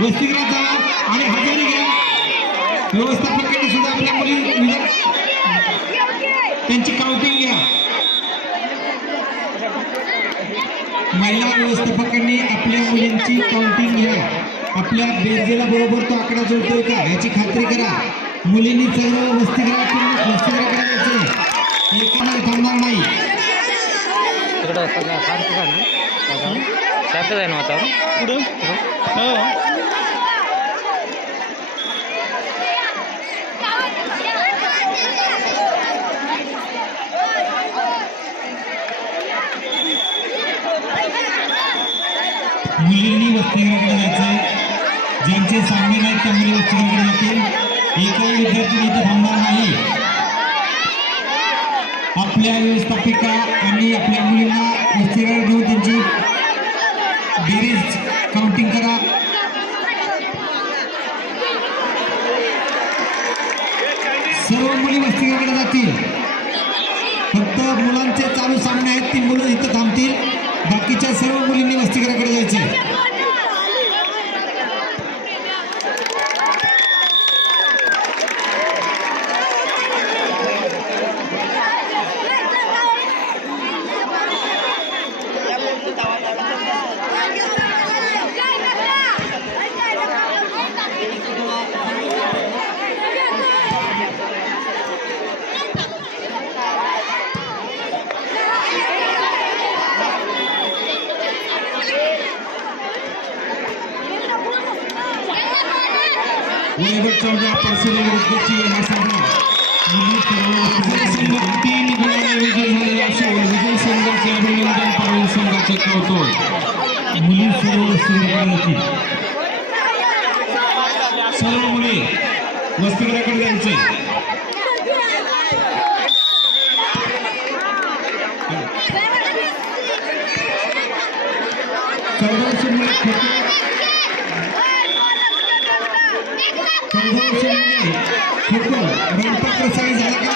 वसतिगृहात जावा आणि हजेरी घ्या. व्यवस्थापकांनी सुद्धा आपल्या मुली त्यांची काउंटिंग घ्या. महिला व्यवस्थापकांनी आपल्या मुलींची काउंटिंग घ्या. आपल्या बेरजेला बरोबर तो आकडा जुळतोय का याची खात्री करा. मुलींनी सर्व वसतिगृहाकडे जायचं, एकाला थांबणार नाही. शांत आहे ना वातावरण पुढं. मुलींनी वसतिगृहाकडे जायचं. ज्यांचे सामने नाहीत त्या मुली वसतिगृहाकडे जातील. एकही विद्यार्थी इथे थांबणार नाही. आपल्या व्यवस्थापिका आणि आपल्या मुलींना वसतिगृहात घेऊन त्यांची बेरीज काउंटिंग करा. सर्व मुली वसतिगृहाकडे जातील. फक्त मुलांचे चालू सामने आहेत, ती मुलं इथं थांबतील. बाकीच्या सर्व मुलींनी वसतिगृहाकडे जायचे. वयोगटाच्या परिस्थितीविरुद्धची हा सामना तीन गुणांनी विजय झालेला असून विजय संघाचे अभिनंदन पाटील संघाचे कौतुक. मुली सर्व वसतिगृहाकडे सर्व मुली वसतिगृहाकडे जायचे. चौदाशे मुले खो खो रणपत्र साई झाला का?